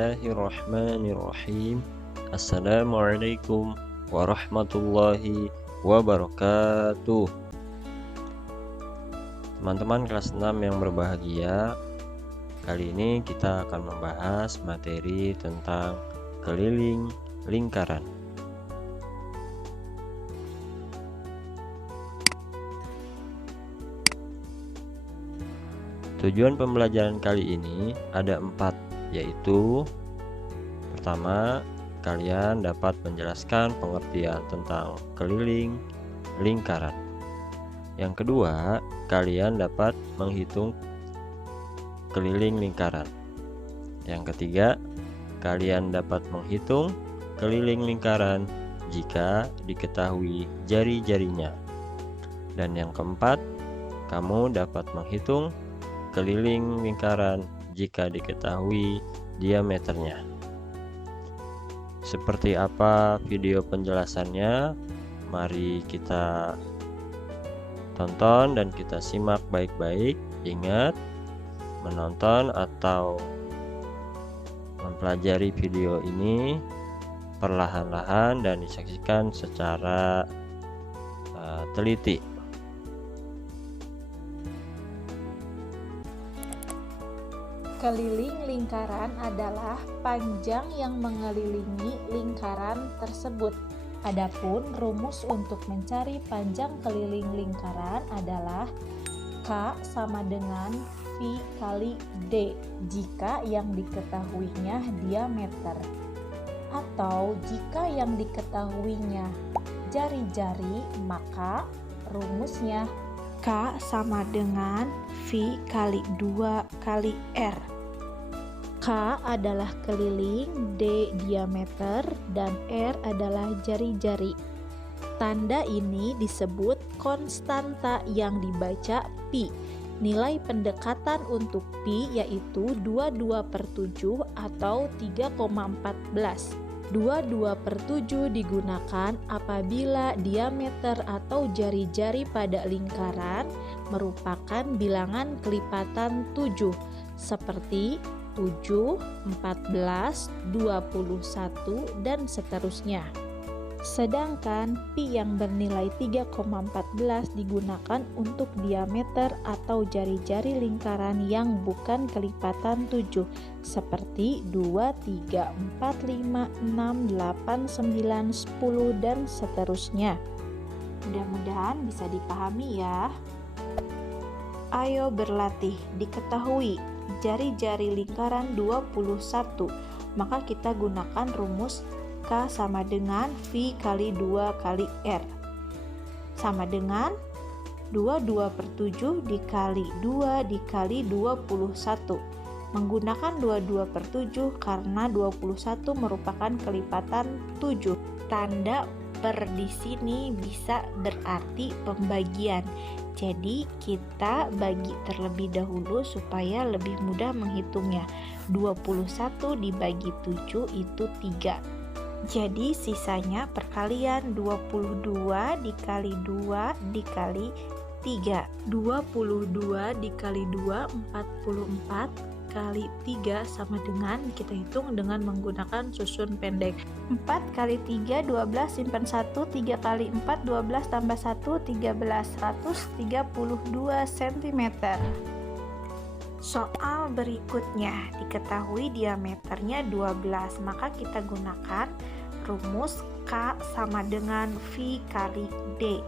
Bismillahirrahmanirrahim. Assalamualaikum warahmatullahi wabarakatuh. Teman-teman kelas 6 yang berbahagia, kali ini kita akan membahas materi tentang keliling lingkaran. Tujuan pembelajaran kali ini ada 4, yaitu pertama, kalian dapat menjelaskan pengertian tentang keliling lingkaran. Yang kedua, kalian dapat menghitung keliling lingkaran. Yang ketiga, kalian dapat menghitung keliling lingkaran jika diketahui jari-jarinya. Dan yang keempat, kamu dapat menghitung keliling lingkaran jika diketahui diameternya. Seperti apa video penjelasannya? Mari kita tonton dan kita simak baik-baik. Ingat, menonton atau mempelajari video ini perlahan-lahan dan disaksikan secara teliti. Keliling lingkaran adalah panjang yang mengelilingi lingkaran tersebut. Adapun rumus untuk mencari panjang keliling lingkaran adalah K sama dengan V kali D jika yang diketahuinya diameter, atau jika yang diketahuinya jari-jari, maka rumusnya K sama dengan V kali 2 kali R. K adalah keliling, D diameter, dan R adalah jari-jari. Tanda ini disebut konstanta yang dibaca pi. Nilai pendekatan untuk pi yaitu 22/7 atau 3,14. 22/7 digunakan apabila diameter atau jari-jari pada lingkaran merupakan bilangan kelipatan 7, seperti 7, 14, 21, dan seterusnya. Sedangkan pi yang bernilai 3,14 digunakan untuk diameter atau jari-jari lingkaran yang bukan kelipatan 7, seperti 2, 3, 4, 5, 6, 8, 9, 10, dan seterusnya. Mudah-mudahan bisa dipahami ya. Ayo berlatih. Diketahui jari-jari lingkaran 21, maka kita gunakan rumus K sama dengan V kali 2 kali R, sama dengan 22/7 dikali 2 dikali 21. Menggunakan 22/7 karena 21 merupakan kelipatan 7. Tanda per di sini bisa berarti pembagian. Jadi kita bagi terlebih dahulu supaya lebih mudah menghitungnya. 21 dibagi 7 itu 3. Jadi sisanya perkalian 22 dikali 2 dikali 3. 22 dikali 2 44 kali 3 sama dengan, kita hitung dengan menggunakan susun pendek. 4 kali 3 12, simpan 1, 3 kali 4 12 tambah 1 13, 132 cm. Soal berikutnya, diketahui diameternya 12, maka kita gunakan rumus K sama dengan V kali D.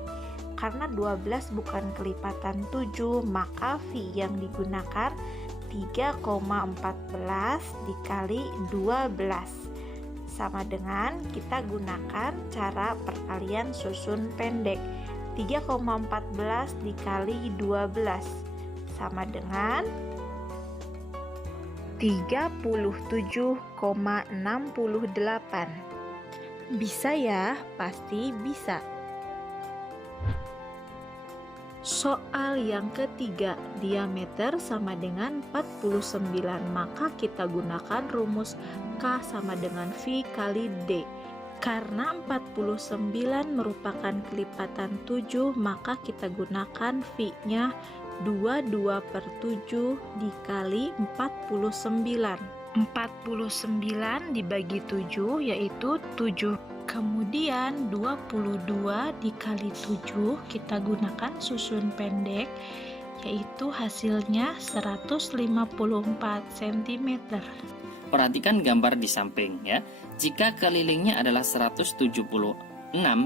Karena 12 bukan kelipatan 7, maka V yang digunakan 3,14 dikali 12. Sama dengan kita gunakan cara perkalian susun pendek. 3,14 dikali 12 sama dengan 37,68. Bisa ya? Pasti bisa. Soal yang ketiga, diameter sama dengan 49, maka kita gunakan rumus K sama dengan V kali D. Karena 49 merupakan kelipatan 7, maka kita gunakan V-nya 22/7 dikali 49. 49 dibagi 7 yaitu 7. Kemudian 22 dikali 7 kita gunakan susun pendek yaitu hasilnya 154 cm. Perhatikan gambar di samping ya. Jika kelilingnya adalah 176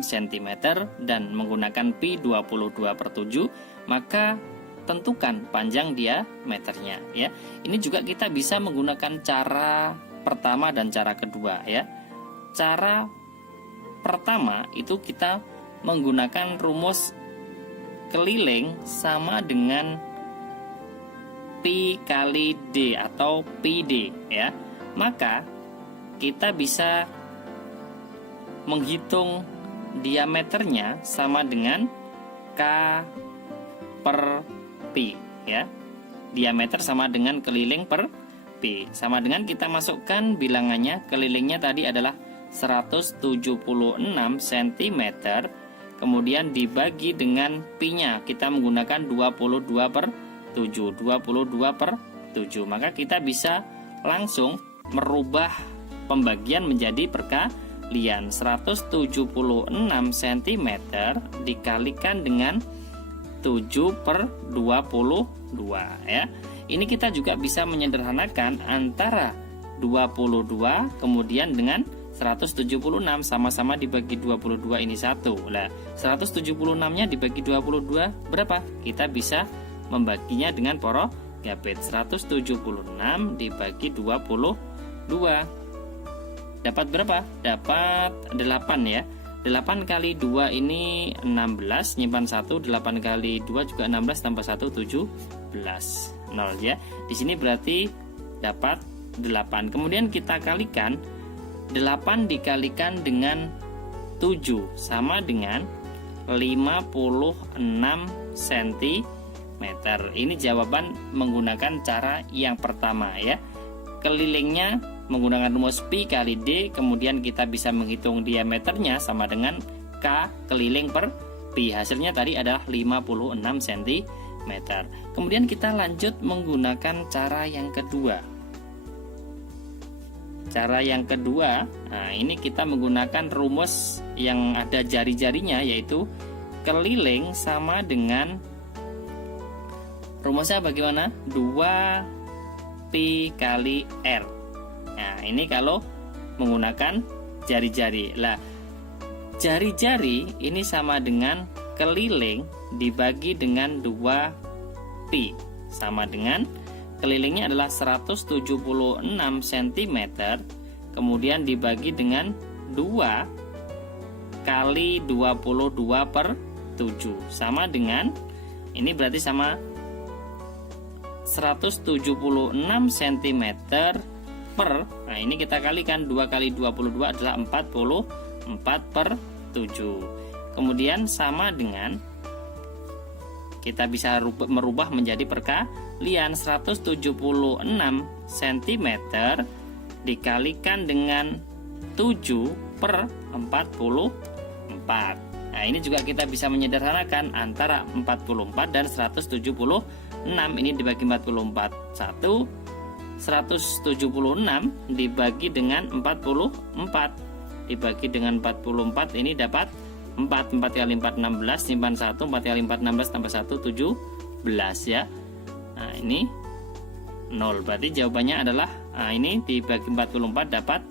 cm dan menggunakan pi 22/7, maka tentukan panjang diameternya ya. Ini juga kita bisa menggunakan cara pertama dan cara kedua ya. Cara pertama itu kita menggunakan rumus keliling sama dengan pi kali d atau pi d ya. Maka kita bisa menghitung diameternya sama dengan K per pi ya. Diameter sama dengan keliling per pi. Sama dengan kita masukkan bilangannya, kelilingnya tadi adalah 176 cm, kemudian dibagi dengan pi-nya. Kita menggunakan 22/7. 22/7. Maka kita bisa langsung merubah pembagian menjadi perkalian. 176 cm dikalikan dengan 7/22 ya. Ini kita juga bisa menyederhanakan antara 22 kemudian dengan 176 sama-sama dibagi 22 ini satu. Nah, 176-nya dibagi 22 berapa? Kita bisa membaginya dengan poros gapit. 176 dibagi 22 dapat berapa? Dapat 8 ya. 8 kali 2 ini 16, nyimpan 1, 8 kali 2 juga 16 tambah 1 17. 0 ya. Di sini berarti dapat 8. Kemudian kita kalikan 8 dikalikan dengan 7 sama dengan 56 cm. Ini jawaban menggunakan cara yang pertama ya. Kelilingnya menggunakan rumus pi kali d, kemudian kita bisa menghitung diameternya sama dengan K keliling per pi. Hasilnya tadi adalah 56 cm. Kemudian kita lanjut menggunakan cara yang kedua. Cara yang kedua, nah ini kita menggunakan rumus yang ada jari-jarinya, yaitu keliling sama dengan rumusnya bagaimana? 2 pi kali r. Nah, ini kalau menggunakan jari-jari. Lah, jari-jari ini sama dengan keliling dibagi dengan 2 pi. Sama dengan kelilingnya adalah 176 cm, kemudian dibagi dengan 2 kali 22/7. Sama dengan, ini berarti sama 176 cm per, nah ini kita kalikan 2 kali 22 adalah 44/7. Kemudian sama dengan, kita bisa merubah menjadi perkalian. 176 cm dikalikan dengan 7/44. Nah ini juga kita bisa menyederhanakan antara 44 dan 176. Ini dibagi 44 1, 176 dibagi dengan 44, dibagi dengan 44 ini dapat 4 kali 4 16, simpan 1, 4 kali 4 16 tambah 1 17 ya. Nah ini 0, berarti jawabannya adalah, nah ini dibagi 44 dapat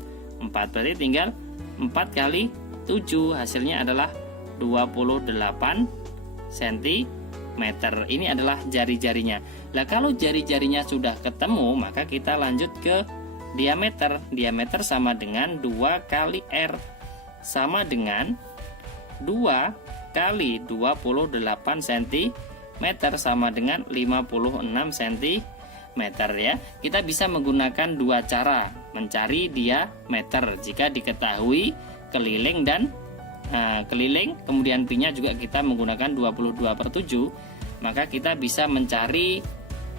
4, berarti tinggal 4 kali 7, hasilnya adalah 28 cm. Ini adalah jari-jarinya. Nah kalau jari-jarinya sudah ketemu, maka kita lanjut ke diameter. Diameter sama dengan 2 kali R, sama dengan 2 kali 28 cm, sama dengan 56 cm ya. Kita bisa menggunakan dua cara mencari diameter jika diketahui keliling dan keliling, kemudian pi-nya juga kita menggunakan 22/7, maka kita bisa mencari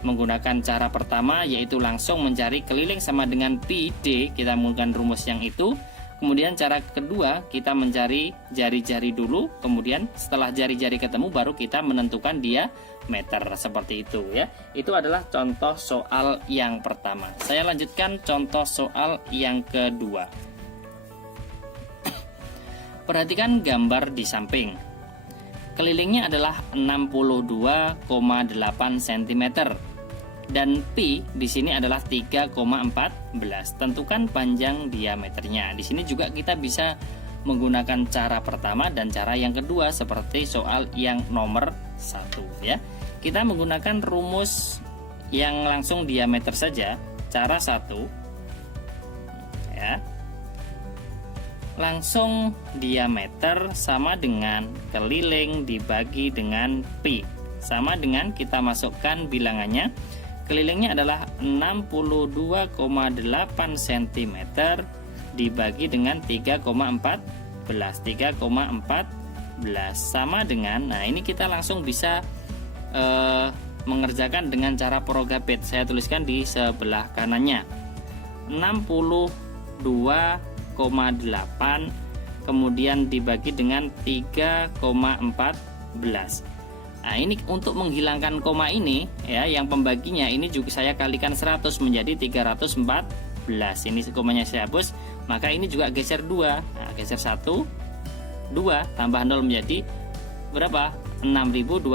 menggunakan cara pertama, yaitu langsung mencari keliling sama dengan pi d. Kita menggunakan rumus yang itu, Kemudian cara kedua, kita mencari jari-jari dulu, kemudian setelah jari-jari ketemu baru kita menentukan diameter, seperti itu ya. Itu adalah contoh soal yang pertama. Saya lanjutkan contoh soal yang kedua. Perhatikan gambar di samping. Kelilingnya adalah 62,8 cm. Dan pi di sini adalah 3,14. Tentukan panjang diameternya. Di sini juga kita bisa menggunakan cara pertama dan cara yang kedua seperti soal yang nomor 1 ya. Kita menggunakan rumus yang langsung diameter saja. Cara 1 ya. Langsung diameter sama dengan keliling dibagi dengan pi. Sama dengan kita masukkan bilangannya. Kelilingnya adalah 62,8 cm dibagi dengan 3,14 sama dengan, nah ini kita langsung bisa mengerjakan dengan cara Progapit. Saya tuliskan di sebelah kanannya 62,8 kemudian dibagi dengan 3,14. Nah ini untuk menghilangkan koma ini ya, yang pembaginya ini juga saya kalikan 100 menjadi 314. Ini komanya saya hapus, maka ini juga geser 2. Nah, geser 1 2 tambah 0 menjadi berapa? 6280.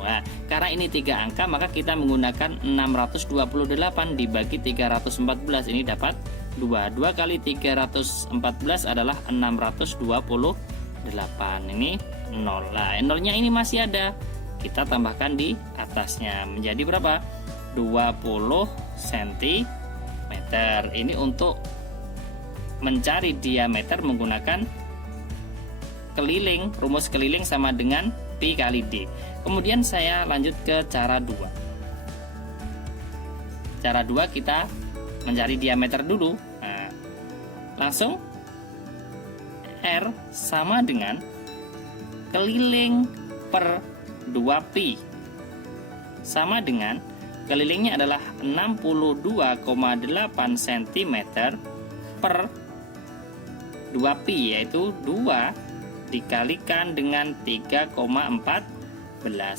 Nah, karena ini 3 angka maka kita menggunakan 628 dibagi 314, ini dapat 2 kali 314 adalah 628. Ini 0. Nah, nolnya ini masih ada. Kita tambahkan di atasnya menjadi berapa? 20 cm. Ini untuk mencari diameter menggunakan keliling, rumus keliling sama dengan pi kali d. Kemudian saya lanjut ke cara 2. Cara 2 kita mencari diameter dulu. Nah, langsung R sama dengan keliling per 2pi sama dengan kelilingnya adalah 62,8 cm per 2pi, yaitu 2 dikalikan dengan 3,14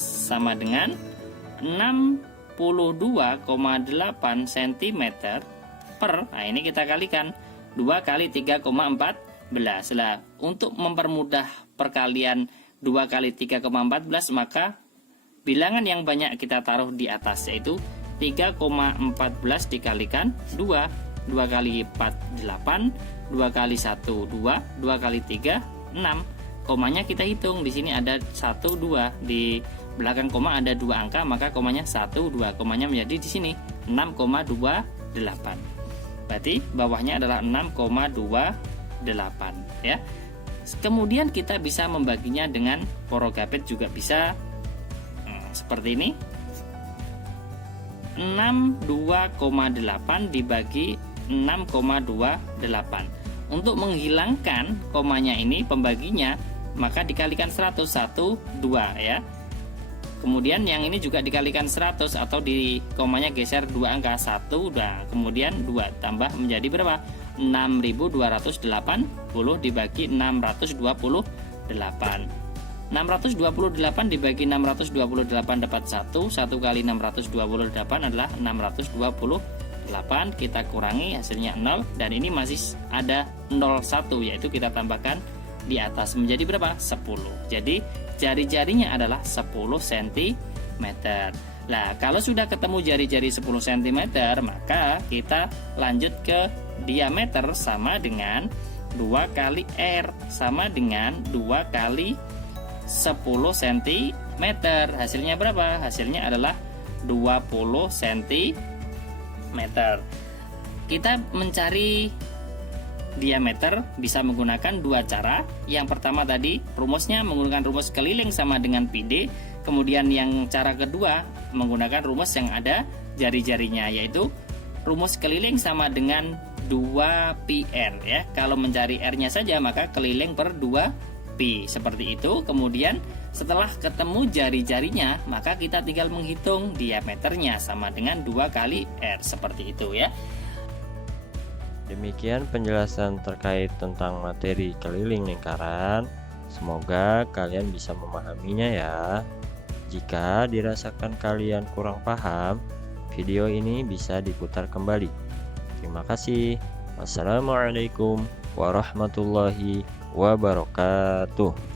sama dengan 62,8 cm per, nah ini kita kalikan 2 kali 3,14. Lah, untuk mempermudah perkalian 2 kali 3,14 maka bilangan yang banyak kita taruh di atas, yaitu 3,14 dikalikan 2 kali 4 8, 2 kali 1 2, 2 kali 3 6. Komanya kita hitung, di sini ada 1 2, di belakang koma ada 2 angka maka komanya 1 2, komanya menjadi di sini 6,28. Berarti bawahnya adalah 6,28 ya. Kemudian kita bisa membaginya dengan Progapit juga bisa seperti ini. 62,8 dibagi 6,28. Untuk menghilangkan komanya ini pembaginya maka dikalikan 100 1 2 ya. Kemudian yang ini juga dikalikan 100 atau di komanya geser 2 angka 1 dan kemudian 2 tambah menjadi berapa? 6280 dibagi 628. 628 dibagi 628 dapat 1 kali 628 adalah 628. Kita kurangi hasilnya 0 dan ini masih ada 01, yaitu kita tambahkan di atas menjadi berapa? 10. Jadi jari-jarinya adalah 10 cm. Nah, kalau sudah ketemu jari-jari 10 cm maka kita lanjut ke diameter sama dengan 2 kali R sama dengan 2 kali 10 cm. Hasilnya berapa? Hasilnya adalah 20 cm. Kita mencari diameter bisa menggunakan 2 cara. Yang pertama tadi rumusnya menggunakan rumus keliling sama dengan pi-d. Kemudian yang cara kedua menggunakan rumus yang ada jari-jarinya, yaitu rumus keliling sama dengan 2πr ya. Kalau mencari r-nya saja maka keliling per 2pi seperti itu. Kemudian setelah ketemu jari-jarinya maka kita tinggal menghitung diameternya sama dengan 2 kali r seperti itu ya. Demikian penjelasan terkait tentang materi keliling lingkaran. Semoga kalian bisa memahaminya ya. Jika dirasakan kalian kurang paham, video ini bisa diputar kembali. Terima kasih. Wassalamualaikum warahmatullahi wabarakatuh.